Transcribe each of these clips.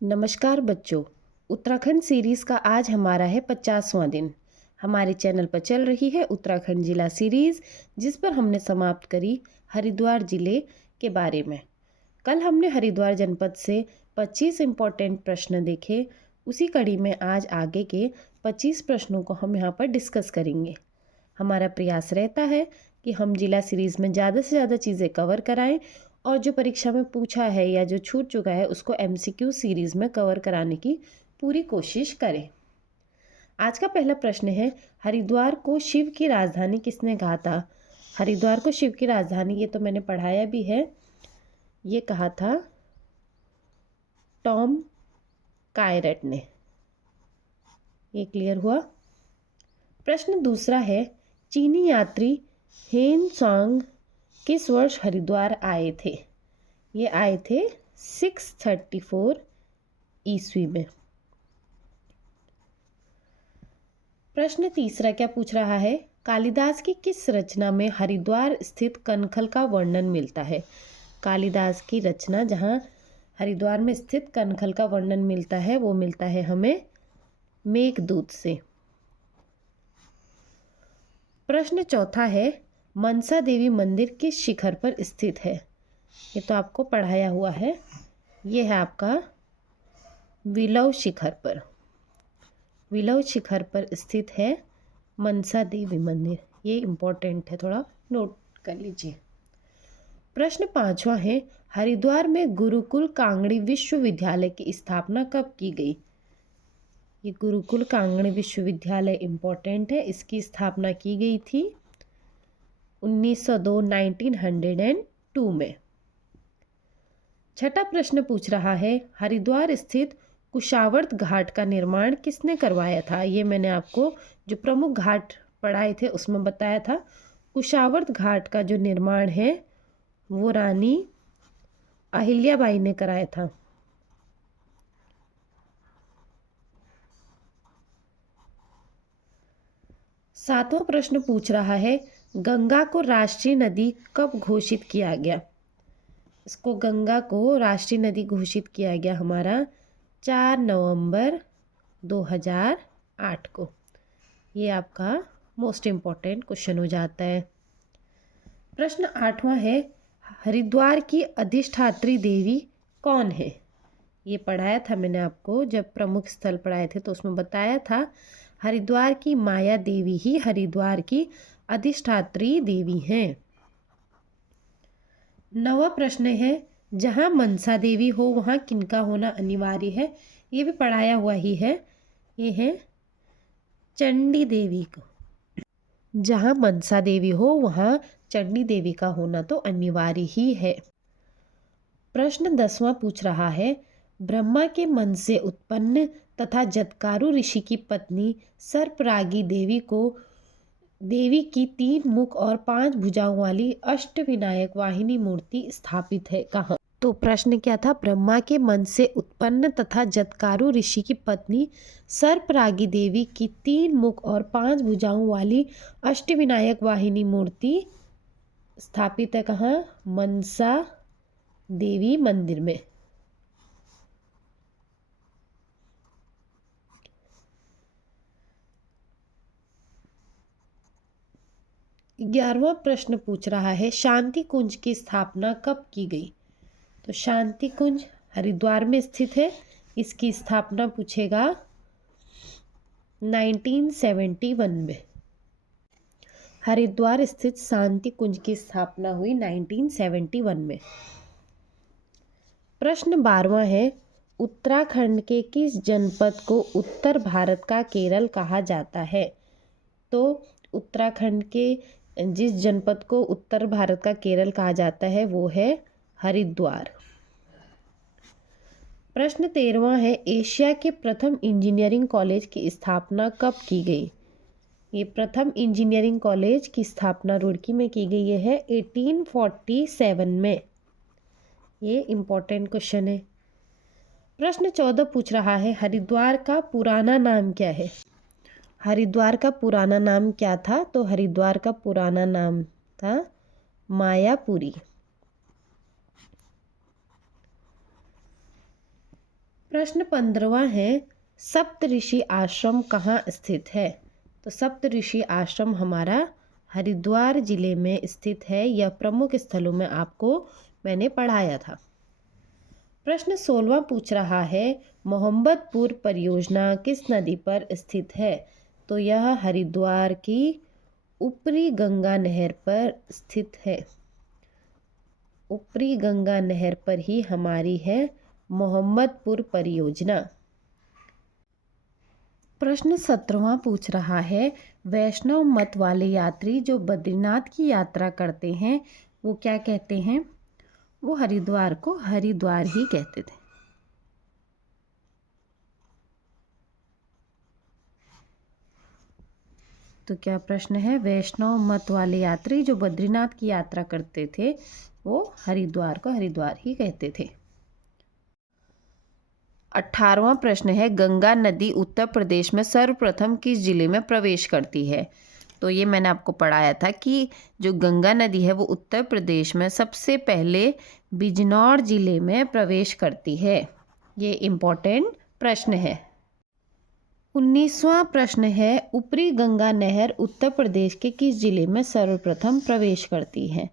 नमस्कार बच्चों। उत्तराखंड सीरीज़ का आज हमारा है 50वां दिन। हमारे चैनल पर चल रही है उत्तराखंड जिला सीरीज़, जिस पर हमने समाप्त करी हरिद्वार जिले के बारे में। कल हमने हरिद्वार जनपद से 25 इम्पोर्टेंट प्रश्न देखे। उसी कड़ी में आज आगे के 25 प्रश्नों को हम यहाँ पर डिस्कस करेंगे। हमारा प्रयास रहता है कि हम जिला सीरीज़ में ज़्यादा से ज़्यादा चीज़ें कवर कराएं और जो परीक्षा में पूछा है या जो छूट चुका है उसको एमसीक्यू सीरीज़ में कवर कराने की पूरी कोशिश करें। आज का पहला प्रश्न है, हरिद्वार को शिव की राजधानी किसने कहा था? हरिद्वार को शिव की राजधानी, ये तो मैंने पढ़ाया भी है, ये कहा था टॉम कायरेट ने। ये क्लियर हुआ। प्रश्न दूसरा है, चीनी यात्री हेन सांग किस वर्ष हरिद्वार आए थे? ये आए थे 634 ईस्वी में। प्रश्न तीसरा क्या पूछ रहा है, कालिदास की किस रचना में हरिद्वार स्थित कनखल का वर्णन मिलता है? कालिदास की रचना जहाँ हरिद्वार में स्थित कनखल का वर्णन मिलता है वो मिलता है हमें मेघदूत से। प्रश्न चौथा है, मनसा देवी मंदिर किस शिखर पर स्थित है? ये तो आपको पढ़ाया हुआ है, ये है आपका विलव शिखर पर। विलव शिखर पर स्थित है मनसा देवी मंदिर। ये इम्पोर्टेंट है, थोड़ा नोट कर लीजिए। प्रश्न पांचवा है, हरिद्वार में गुरुकुल कांगड़ी विश्वविद्यालय की स्थापना कब की गई? ये गुरुकुल कांगड़ी विश्वविद्यालय इम्पोर्टेंट है, इसकी स्थापना की गई थी 1902 में। छठा प्रश्न पूछ रहा है, हरिद्वार स्थित कुशावर्त घाट का निर्माण किसने करवाया था? ये मैंने आपको जो प्रमुख घाट पढ़ाए थे उसमें बताया था। कुशावर्त घाट का जो निर्माण है वो रानी अहिल्याबाई ने कराया था। सातवां प्रश्न पूछ रहा है, गंगा को राष्ट्रीय नदी कब घोषित किया गया? इसको गंगा को राष्ट्रीय नदी घोषित किया गया हमारा 4 नवंबर 2008 को। ये आपका मोस्ट इम्पॉर्टेंट क्वेश्चन हो जाता है। प्रश्न आठवां है, हरिद्वार की अधिष्ठात्री देवी कौन है? ये पढ़ाया था मैंने आपको, जब प्रमुख स्थल पढ़ाए थे तो उसमें बताया था हरिद्वार की माया देवी ही हरिद्वार की अधिष्ठात्री देवी हैं। नवा प्रश्न है, जहाँ मनसा देवी हो वहाँ किनका होना अनिवार्य है? ये भी पढ़ाया हुआ ही है, ये है चंडी देवी को। जहाँ मनसा देवी हो वहाँ चंडी देवी का होना तो अनिवार्य ही है। प्रश्न 10वां पूछ रहा है, ब्रह्मा के मन से उत्पन्न तथा जतकारु ऋषि की पत्नी सर्परागी देवी की 3 मुख और 5 भुजाओं वाली अष्टविनायक वाहिनी मूर्ति स्थापित है कहाँ? तो प्रश्न क्या था, ब्रह्मा के मन से उत्पन्न तथा जतकारु ऋषि की पत्नी सर्परागी देवी की 3 मुख और 5 भुजाओं वाली अष्टविनायक वाहिनी मूर्ति स्थापित है कहाँ? मनसा देवी मंदिर में। ग्यारहवां प्रश्न पूछ रहा है, शांति कुंज की स्थापना कब की गई? तो शांति कुंज हरिद्वार में स्थित है, इसकी स्थापना पूछेगा 1971 में। हरिद्वार स्थित शांति कुंज की स्थापना हुई 1971 में। प्रश्न 12वां है, उत्तराखंड के किस जनपद को उत्तर भारत का केरल कहा जाता है? तो उत्तराखंड के जिस जनपद को उत्तर भारत का केरल कहा जाता है वो है हरिद्वार। प्रश्न 13वां है, एशिया के प्रथम इंजीनियरिंग कॉलेज की स्थापना कब की गई? ये प्रथम इंजीनियरिंग कॉलेज की स्थापना रुड़की में की गई है 1847 में। ये इम्पोर्टेंट क्वेश्चन है। प्रश्न 14 पूछ रहा है, हरिद्वार का पुराना नाम क्या है? हरिद्वार का पुराना नाम क्या था? तो हरिद्वार का पुराना नाम था मायापुरी। प्रश्न 15वां है, सप्तऋषि आश्रम कहाँ स्थित है? तो सप्तऋषि आश्रम हमारा हरिद्वार जिले में स्थित है। यह प्रमुख स्थलों में आपको मैंने पढ़ाया था। प्रश्न 16वां पूछ रहा है, मोहम्मदपुर परियोजना किस नदी पर स्थित है? तो यह हरिद्वार की ऊपरी गंगा नहर पर स्थित है। ऊपरी गंगा नहर पर ही हमारी है मोहम्मदपुर परियोजना। प्रश्न 17वां पूछ रहा है, वैष्णव मत वाले यात्री जो बद्रीनाथ की यात्रा करते हैं वो क्या कहते हैं? वो हरिद्वार को हरिद्वार ही कहते थे। तो क्या प्रश्न है, वैष्णव मत वाले यात्री जो बद्रीनाथ की यात्रा करते थे वो हरिद्वार को हरिद्वार ही कहते थे। 18वां प्रश्न है, गंगा नदी उत्तर प्रदेश में सर्वप्रथम किस जिले में प्रवेश करती है? तो ये मैंने आपको पढ़ाया था कि जो गंगा नदी है वो उत्तर प्रदेश में सबसे पहले बिजनौर जिले में प्रवेश करती है। ये इम्पोर्टेंट प्रश्न है। 19वां प्रश्न है, ऊपरी गंगा नहर उत्तर प्रदेश के किस जिले में सर्वप्रथम प्रवेश करती है?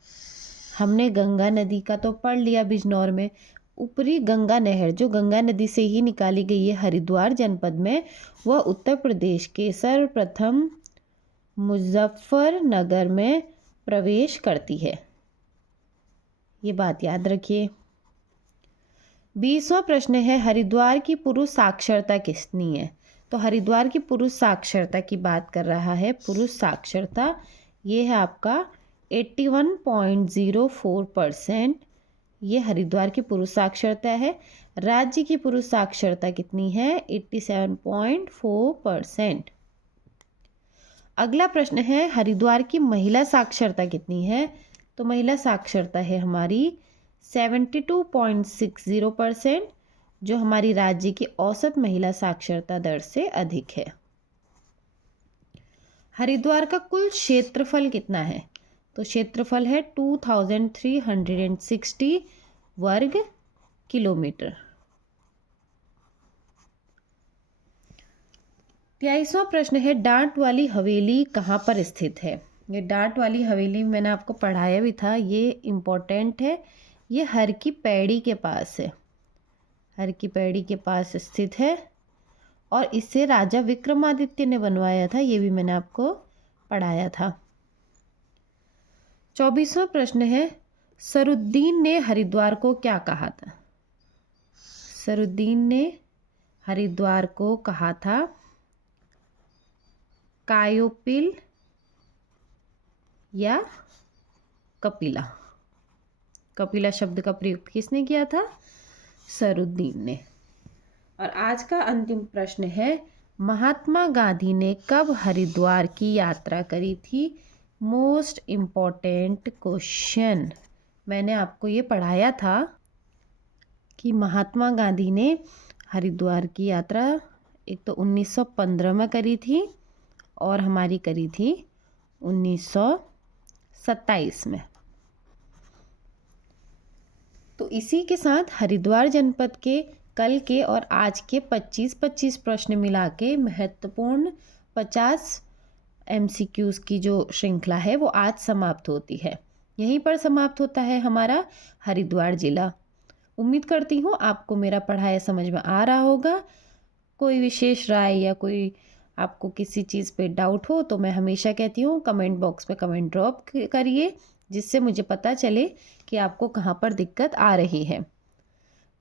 हमने गंगा नदी का तो पढ़ लिया बिजनौर में। ऊपरी गंगा नहर जो गंगा नदी से ही निकाली गई है हरिद्वार जनपद में, वह उत्तर प्रदेश के सर्वप्रथम मुजफ्फरनगर में प्रवेश करती है। ये बात याद रखिए। 20वां प्रश्न है, हरिद्वार की पुरुष साक्षरता कितनी है? तो हरिद्वार की पुरुष साक्षरता की बात कर रहा है। पुरुष साक्षरता ये है आपका 81.04%। ये हरिद्वार की पुरुष साक्षरता है। राज्य की पुरुष साक्षरता कितनी है? 87.4%। अगला प्रश्न है, हरिद्वार की महिला साक्षरता कितनी है? तो महिला साक्षरता है हमारी 72.60%, जो हमारी राज्य की औसत महिला साक्षरता दर से अधिक है। हरिद्वार का कुल क्षेत्रफल कितना है? तो क्षेत्रफल है 2360 वर्ग किलोमीटर। 23वां प्रश्न है, डांट वाली हवेली कहाँ पर स्थित है? ये डांट वाली हवेली मैंने आपको पढ़ाया भी था, ये इम्पोर्टेंट है। ये हर की पैड़ी के पास है। हर की पैड़ी के पास स्थित है और इसे राजा विक्रमादित्य ने बनवाया था, ये भी मैंने आपको पढ़ाया था। 24वां प्रश्न है, सरुद्दीन ने हरिद्वार को क्या कहा था? सरुद्दीन ने हरिद्वार को कहा था कायोपिल या कपिला। कपिला शब्द का प्रयोग किसने किया था? सरुद्दीन ने। और आज का अंतिम प्रश्न है, महात्मा गांधी ने कब हरिद्वार की यात्रा करी थी? Most important question. मैंने आपको ये पढ़ाया था कि महात्मा गांधी ने हरिद्वार की यात्रा एक तो 1915 में करी थी और हमारी करी थी 1927 में। तो इसी के साथ हरिद्वार जनपद के कल के और आज के 25-25 प्रश्न मिला के महत्वपूर्ण 50 MCQs की जो श्रृंखला है वो आज समाप्त होती है। यहीं पर समाप्त होता है हमारा हरिद्वार जिला। उम्मीद करती हूँ आपको मेरा पढ़ाया समझ में आ रहा होगा। कोई विशेष राय या कोई आपको किसी चीज़ पे डाउट हो तो मैं हमेशा कहती हूँ कमेंट बॉक्स में कमेंट ड्रॉप करिए, जिससे मुझे पता चले कि आपको कहाँ पर दिक्कत आ रही है।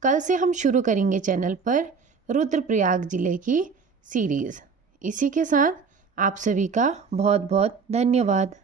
कल से हम शुरू करेंगे चैनल पर रुद्रप्रयाग जिले की सीरीज़। इसी के साथ आप सभी का बहुत बहुत धन्यवाद।